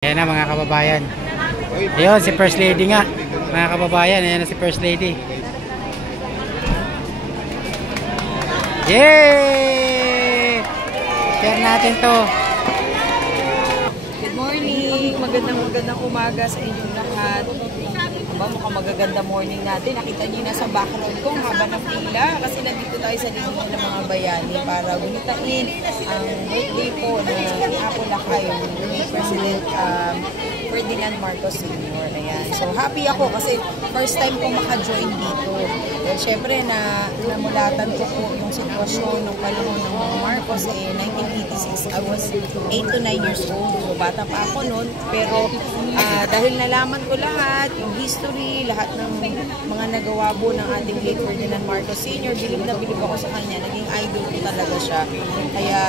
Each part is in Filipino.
Ayan na mga kababayan. Ayun, si First Lady nga. Mga kababayan, ayan na si First Lady. Yay! Share natin to. Good morning! Magandang umaga sa inyong lahat. Mukhang magaganda morning natin. Nakita niyo na sa background ko ang haba ng pila kasi nandito tayo sa lingkungan ng mga bayani para gunitain ang birthday po na Apo Lakay ni President Ferdinand Marcos Sr. Ayan. So happy ako kasi first time kong maka-join dito. Well, syempre namulatan ko po yung sitwasyon ng panahon ng mga Marcos 1986. I was 8 to 9 years old. So bata pa ako noon. Pero dahil nalaman ko lahat, yung history, lahat ng mga nagawa po ng ating late Ferdinand Marcos Sr., bilib na bilib ako sa kanya. Naging idol ko talaga siya. Kaya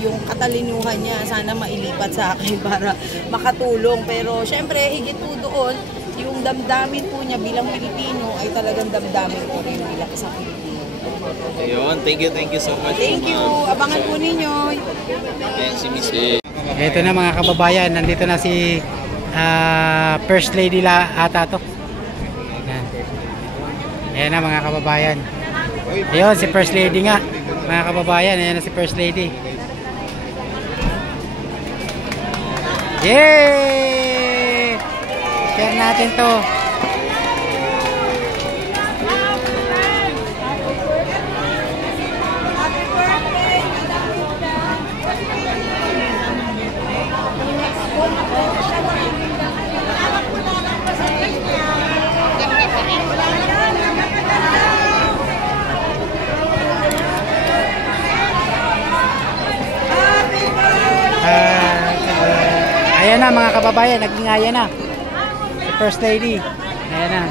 yung katalinuhan niya, sana mailipat sa akin para makatulong. Pero syempre, higit po doon, yung damdamin po niya bilang Pilipino ay talagang damdamin ko rin bilang isang Pilipino. Ayun, thank you so much. Thank you. Abangan po ninyo. Ayan, si Miss A. Ito na mga kababayan, nandito na si First Lady ata to. Ayan. Ayan na mga kababayan. Ayun, si First Lady nga. Mga kababayan, ayan na si First Lady. Yay! Share natin to. Ayan na mga kababayan, naging ayan na si First Lady. Ayan na.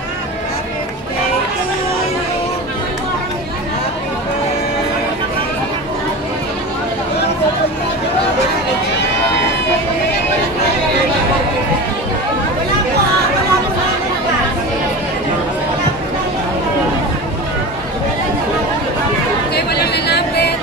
Okay, walang lalapit.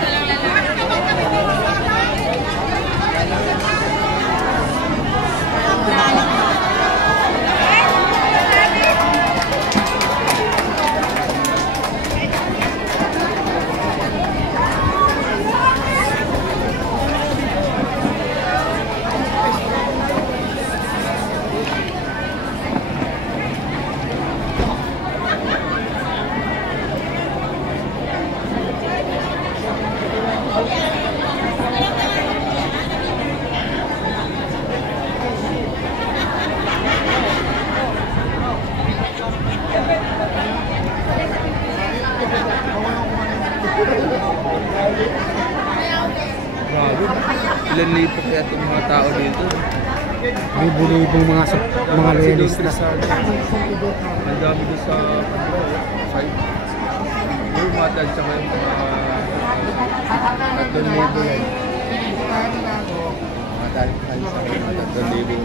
Grabe, ilan lipo kaya itong mga tao dito? Libo-libong mga loyalista. Ang dami doon sa site. Yung mga tansya ko yung mga 3,000 yan. Mga tansya ko yung mga 3,000.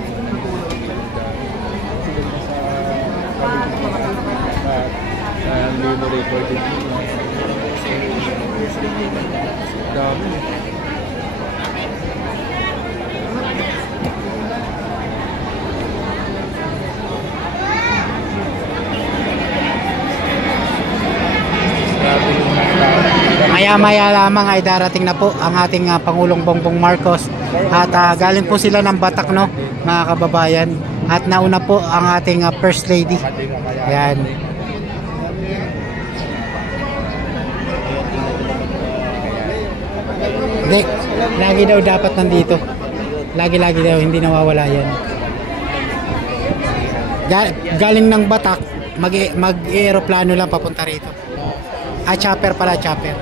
Sa Lino recorded. Dami. Maya-maya lamang ay darating na po ang ating Pangulong Bongbong Marcos at galing po sila ng Batak, no, mga kababayan, at nauna po ang ating First Lady. Ayan. Hindi, lagi daw dapat nandito. Lagi-lagi daw, hindi nawawala yan. Galing ng Batak, mag-aeroplano lang papunta rito. Chopper pala, chopper.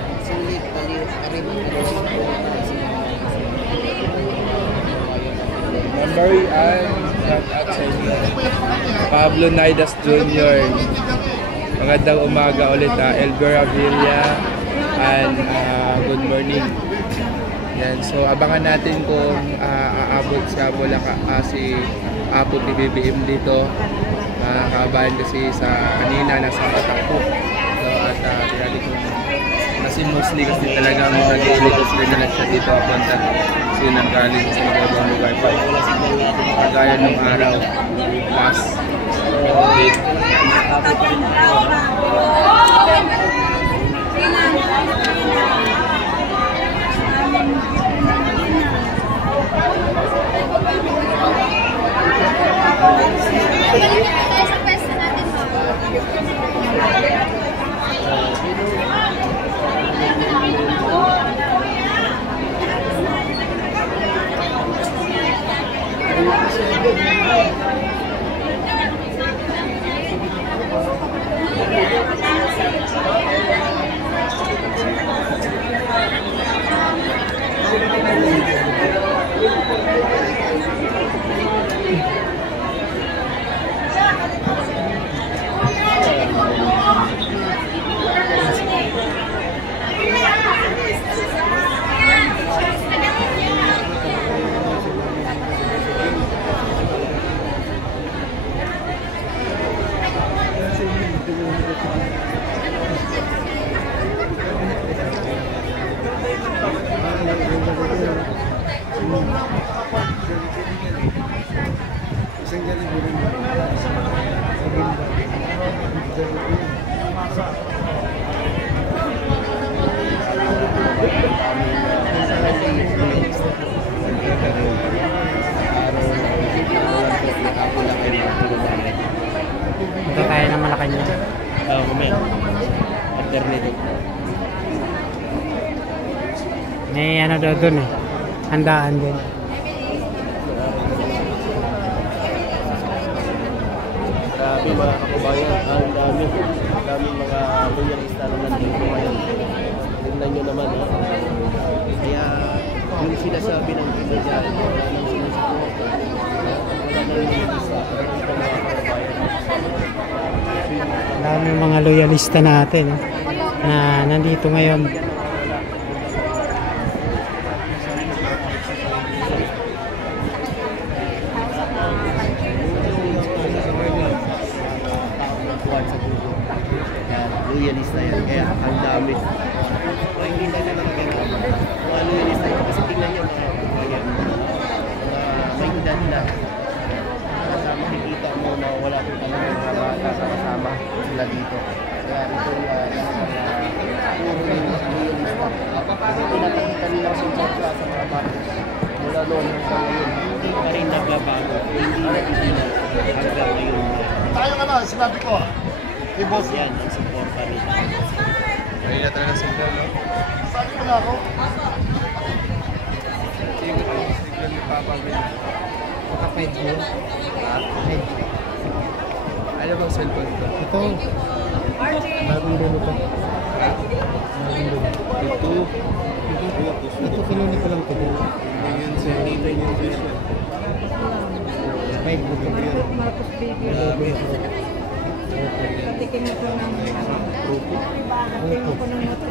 Mary Ann Pablo Naidas Jr. Magandang umaga ulit, Elvira Villa, and good morning. Yan, so abangan natin kung aabot sa si Apo PBBM dito. Kaabahan kasi sa kanina nasa Batak po. So at grabe kung Kasi mostly kasi talagang nag-i-register na lang siya dito papunta. Kasi nanggaling sa mga ibang lugar pa. Kagaya ng araw, plus, date. Punta tayo ng Malacanang. Oo, kumaya. Alternative. May ano daw dun eh. Handaan din. Grabe mga kababayan, ang daming mga loyalista na nandito ngayon. Tingnan nyo naman Kaya yung sinasabi ng iba dyan, yung sinusupport, wala na rin yung isa. Ito mga kababayan. Daming mga loyalista natin na nandito ngayon. Loyalista yan, kaya ang dami. Kung hindi na talaga mga loyalista yan, kasi tingnan nyo may edad na. Makikita mo na wala ko talaga mga bata sama sila dito. Kaya ito yung loyalista. Kasi pinapakita nila sa mga bata. Mula noon hanggang ngayon, hindi pa rin nagbabago. Hindi na hanggang ngayon. Tayo ka na, sinabi ko Hey boss, yan, ang support rin. ayun na talaga signal, no? Sabi ko na ako. Yung signal ni Papa Will. Baka 5G yun. Ha? 5G. Ano bang cellphone ko? Ito. Bagong dulo to. Bagong dulo. Ito kinuni ko lang ito. Yun sa dito yung vision. 5G to. Grabe. Patikin mo ko ng Grupo. patikin mo ko ng motor.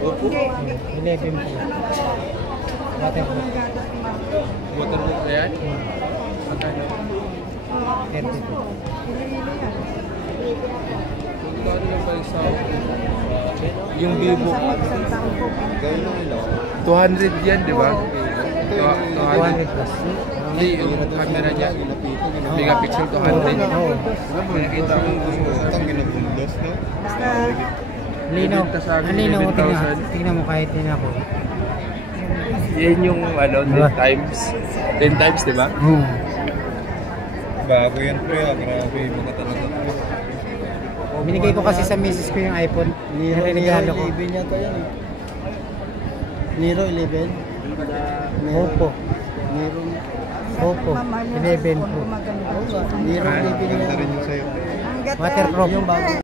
Grupo. 11 po. Waterproof. Waterproof na yan? Magkano? 30 po. Magkano lang ba yung sa yung Vivo? Gawin lang nila. 200 yan, di ba? 200 plus. Hindi, yung camera niya. Megapixel 200. Oo. Nakita ko Itong ginabundos, no? Lino. Ibenta sa amin, Ang lino mo, 11,000. tingnan mo kahit din ako. yan yung ano, 10 times. 10 times, di ba? Oo. Bago yan, pre. Grabe, mga talaga, pre. Binigay ko kasi sa misis ko yung iPhone. Niregalo ko. 11 yata yan, eh. Nero 11? Oppo. Nero. Oppo. 11 Pro. Nero 11 yan. Waterproof. Yung bago.